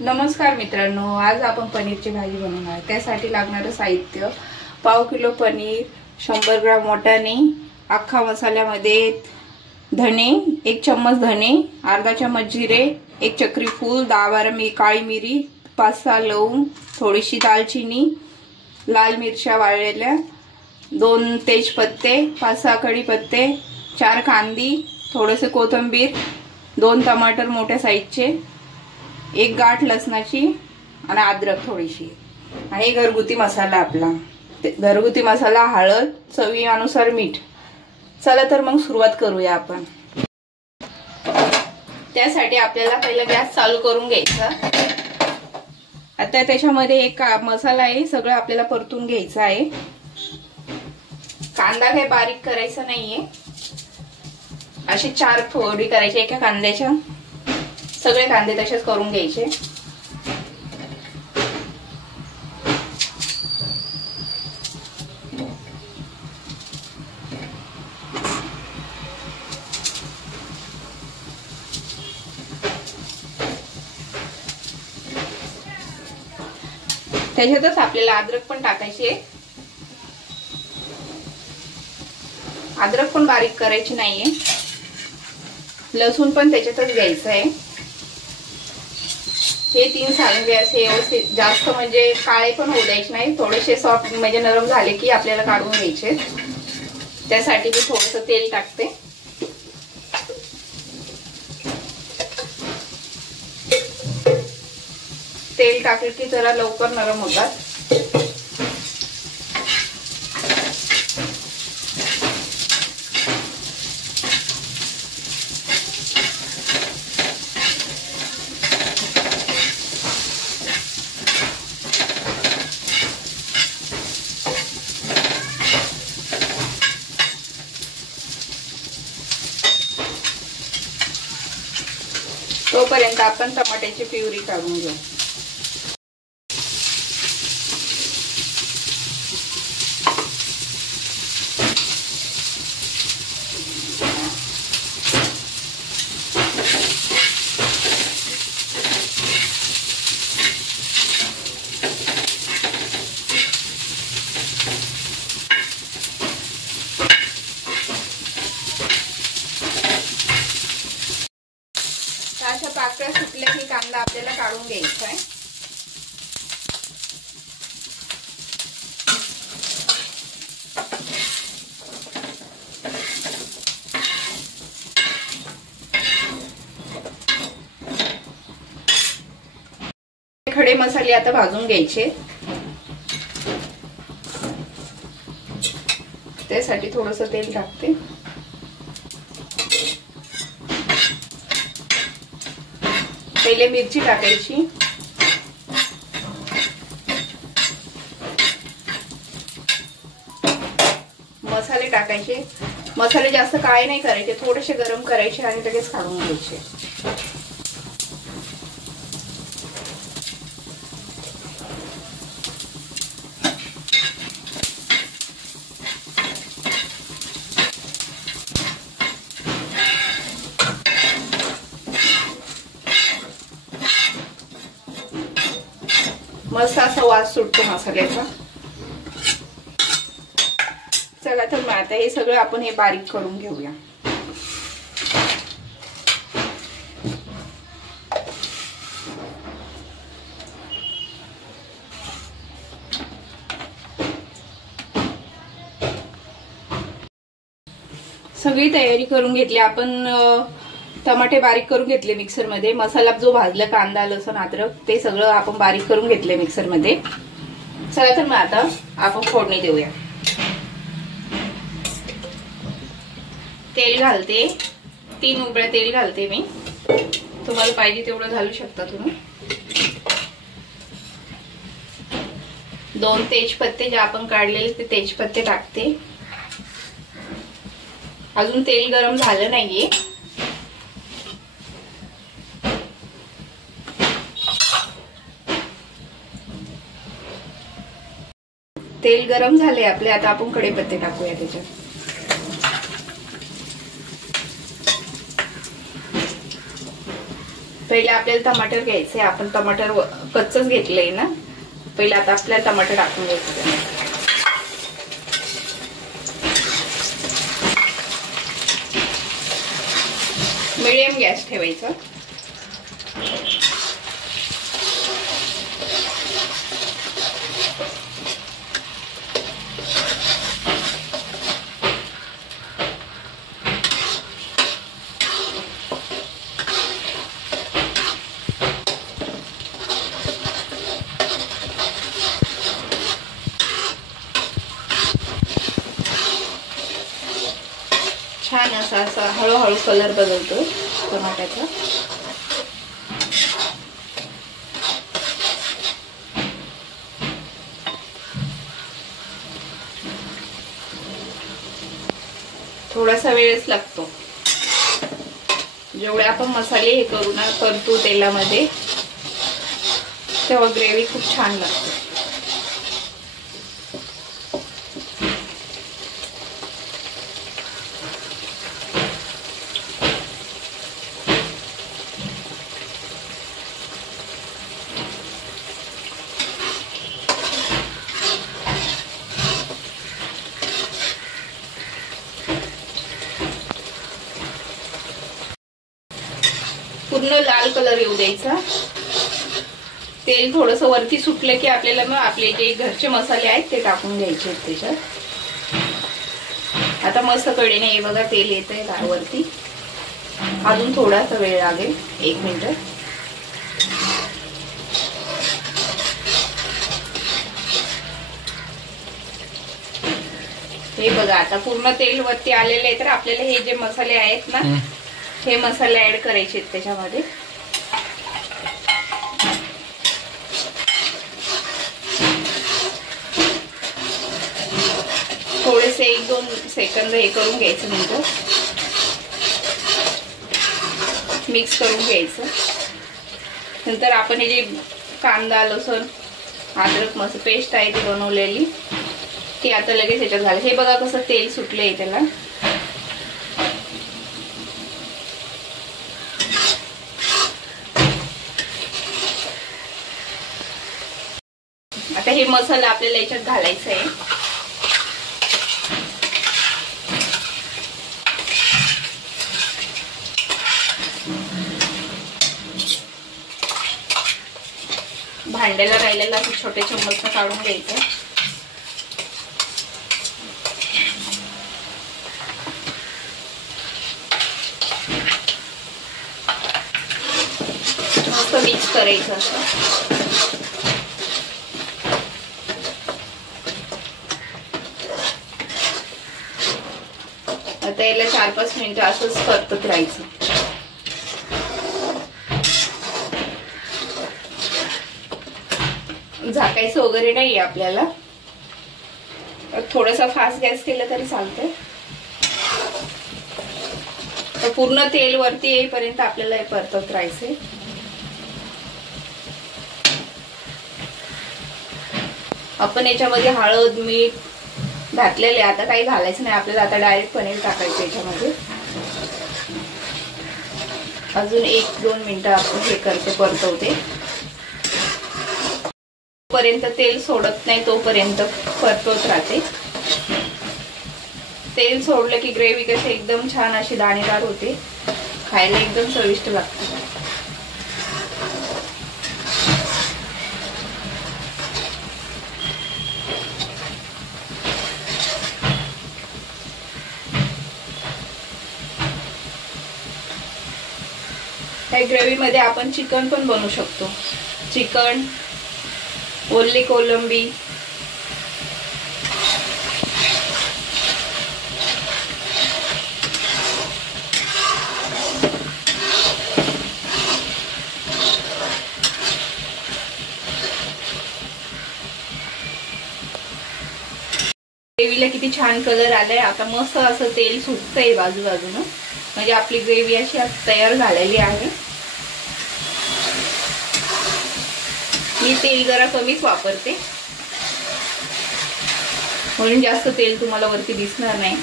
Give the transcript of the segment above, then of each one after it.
नमस्कार मित्रांनो, आज आपण पनीरची भाजी बनवणार आहे। त्यासाठी लागणारे साहित्य: पाव किलो पनीर, 100 ग्राम वाटाणे, अख्खा मसाल्यामध्ये धने, 1 चम्मच धने, अर्धा चम्मच जिरे, 1 चक्री फूल, 10-12 काळी मिरी, 5-6 लवंग, थोडीशी दालचिनी, लाल मिरच्या वाळलेल्या, 2 तेजपत्ते, 5-6 कढीपत्ते, 4 कांदी, थोडेसे कोथिंबीर, 2 टमाटर मोठ्या साईजचे, 1 गाठ लसणाची आणि अद्रक थोडीशी, आणि घरगुती मसाला आपला घरगुती मसाला, हळद, चवीनुसार मीठ। चला तर मग सुरुवात करूया आपण। त्यासाठी आपल्याला पहिला गॅस चालू करून घ्यायचा। आता त्याच्यामध्ये एक मसाला आहे, सगळं आपल्याला परतून घ्यायचं आहे। कांदा काही बारीक करायचा नाहीये, अशी 4 फोडी करायची एका कांद्याच्या। सगळे कांदे तसेच करून घ्यायचे। त्याच्यातच आपल्याला अद्रक पण टाकायचे। अद्रक पण बारीक करायची नाहीये, लसूण पण त्याच्यातच घ्यायचं आहे। हे 3 सांगे असे व्यवस्थित, जास्त म्हणजे काळे पण होऊ द्यायचे नाही, थोडेसे सॉफ्ट म्हणजे नरम झाले की आपल्याला काढून घ्यायचे। त्यासाठी मी थोडंसं तेल टाकते। तेल टाकले की जरा लवकर नरम होतात। तोपर्यंत आपण टमाट्याची प्युरी काढून घेऊ। अशा पाकळ्या सुटल्या की कांदा आपल्याला काढून घ्यायचा आहे। खडे मसाले आता भाजून घ्यायचे। त्यासाठी थोडंसं तेल टाकते। पहिले मिरची टाकायची, मसाले टाकायचे। मसाले जास्त काळे नाही करायचे, थोडेसे गरम करायचे आणि लगेच काढून घ्यायचे। मस्त असा वास सुटतो मसाल्याचा। चला तर मग आता हे सगळं आपण बारीक करून घेऊया। सगळी तयारी करून घेतली आपण। टमाटे बारीक करून घेतले मिक्सर मध्ये। मसाला जो भाजला, कांदा, लसूण, अद्रक, ते सगळं आपण बारीक करून घेतले मिक्सर मध्ये। चला तर मग आता आपण फोडणी देऊया। तेल घालते, 3 उकळ्या तेल घालते मी। तुम्हाला पाहिजे तेवढं घालू शकता तुम्ही। 2 तेजपत्ते जे आपण काढलेले ते तेजपत्ते टाकते। अजून तेल गरम झालं नाहीये। तेल गरम झाले आपले, आता आपण कढीपत्ते टाकूया त्याच्यात। पहिले आपल्याला टमाटर घ्यायचे, आपण टमाटर कच्चच घेतलंय ना, पहिले आता आपल्याला टमाटर टाकून घ्यायचं. मीडियम गॅस ठेवायचा. छान असा हळूहळू कलर बदलतो टमाट्याचा. थोडासा वेळच लागतो. जेवढे आपण मसाले हे करतो तेलामध्ये, तेव्हा ग्रेव्ही खूप छान लागते. पूर्ण लाल कलर येऊ द्यायचा. तेल थोडस वरती सुटलं की आपल्याला मग आपले जे घरचे मसाले आहेत ते टाकून घ्यायचे त्याच्यात. आता मस्त कडेने हे बघा तेल येतंय वरती. अजून थोडासा वेळ लागेल, 1 मिनिट. हे बघा आता पूर्ण तेल वरती आलेले आहे. तर आपल्याला हे जे मसाले आहेत ना, हे मसाले ऍड करायचे आहेत त्याच्यामध्ये. थोडेसे 1-2 सेकंद हे करून घ्यायचं, नंतर मिक्स करून घ्यायचं. नंतर आपण हे जे कांदा, लसूण, अद्रक मसाला पेस्ट आहे ती बनवलेली, ती आता लगेच ह्याच्यात घाल. हे बघा कसं तेल सुटलंय त्याला. आता हे मसाला आपल्याला याच्यात घालायचा आहे. भांड्याला राहिलेला असं छोटे चम्मच काढून घ्यायचं. मस्त मिक्स करायचं असं. आता याला 4-5 मिनिटं असंच परतत राहायचं. झाकायचं वगैरे नाहीये आपल्याला. थोडासा फास्ट गॅस केला तरी चालतंय. तर पूर्ण तेल वरती येईपर्यंत आपल्याला हे परतत राहायचंय. आपण याच्यामध्ये हळद, मीठ घातलेले, आता काही घालायचं नाही आपल्याला. आता डायरेक्ट पनीर टाकायचं याच्यामध्ये. अजून 1-2 मिनिटं आपण हे करते, परतवते. पर्यंत तेल सोडत नाही तोपर्यंत परतवत राहते. तेल सोडलं की ग्रेव्ही कशी एकदम छान अशी दाणेदार होते, खायला एकदम चविष्ट लागते. या ग्रेव्ही मध्ये आपण चिकन पण बनवू शकतो. चिकन, ओली कोलंबी, ग्रेव्हीला किती छान कलर आलाय. आता मस्त असं तेल सुटतंय बाजूबाजूनं, म्हणजे आपली ग्रेव्ही अशी तयार झालेली आहे. मी तेल जरा कमीच वापरते, म्हणून जास्त तेल तुम्हाला वरती दिसणार नाही.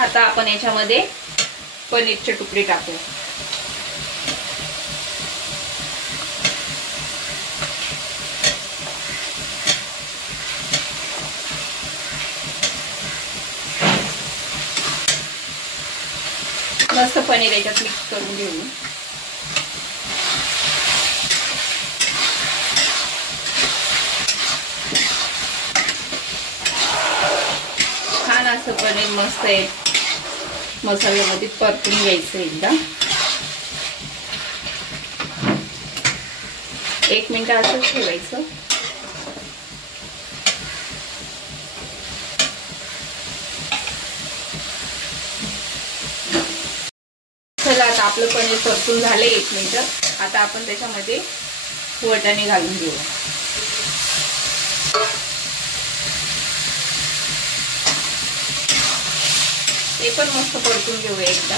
आता आपण याच्यामध्ये पनीरचे तुकडे टाकू. मस्त पनीर याच्यात मिक्स करून घेऊ. छान असं पनीर मस्त आहे मसाल्यामध्ये परतून घ्यायचं एकदा. 1 मिनिट असंच ठेवायचं. चला आता आपलं पनीर परतून झालं 1 मिनिट. आता आपण त्याच्यामध्ये वाटाणे घालून घेऊ. ते पण मस्त परतून घेऊया एकदा.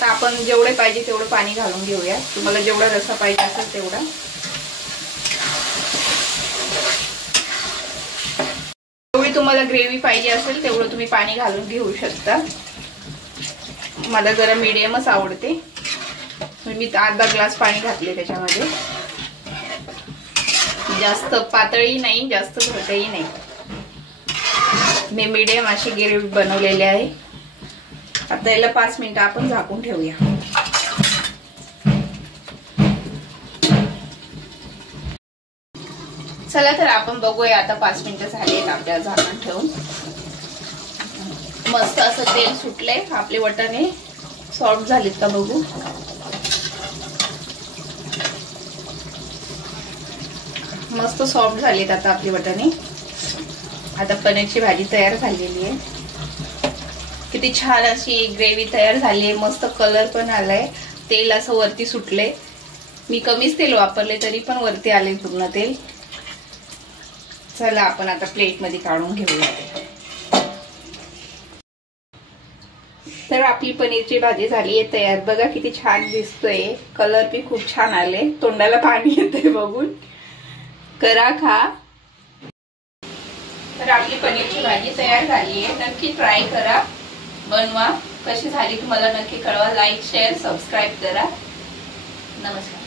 तर आपण जेवढे पाहिजे तेवढं पाणी घालून घेऊया. तुम्हाला जेवढा रस्सा पाहिजे असेल तेवढा. जेवढी तुम्हाला ग्रेव्ही पाहिजे असेल तेवढं तुम्ही पाणी घालून घेऊ शकता. मला जरा मीडियमच आवडते. मी अर्धा ग्लास पाणी घातले त्याच्यामध्ये. जास्त पातळी नाही जास्त घट्टही नाही. मी मीडियम अशी ग्रेव्ही बनवलेली आहे. आता याला 5 मिनिटं आपण झाकून ठेवूया. चला तर आपण बघूया आता 5 मिनिटं झालेत आपल्याला झाकण ठेवून. मस्त असं तेल सुटलंय. आपले वाटाणे सॉफ्ट झालेत का बघू. मस्त सॉफ्ट झालेत आता आपले वाटाणे. आता पनीरची भाजी तयार झालेली आहे. किती छान अशी ग्रेव्ही तयार झाली आहे. मस्त कलर पण आलाय. तेल असं वरती सुटले. मी कमीच तेल वापरले तरी पण वरती आले पूर्ण तेल. चला आपण आता प्लेट मध्ये काढून घेऊया. तर आपली पनीरची भाजी झाली आहे तयार. बघा किती छान दिसतोय. कलर बी खूप छान आले. तोंडाला पाणी येतंय बघून. करा खा. तर आपली पनीरची भाजी तयार झाली आहे. नक्की ट्राय करा. बनवा. कशी झाली तुम्हाला नक्की कळवा. लाईक शेअर सबस्क्राईब करा. नमस्कार.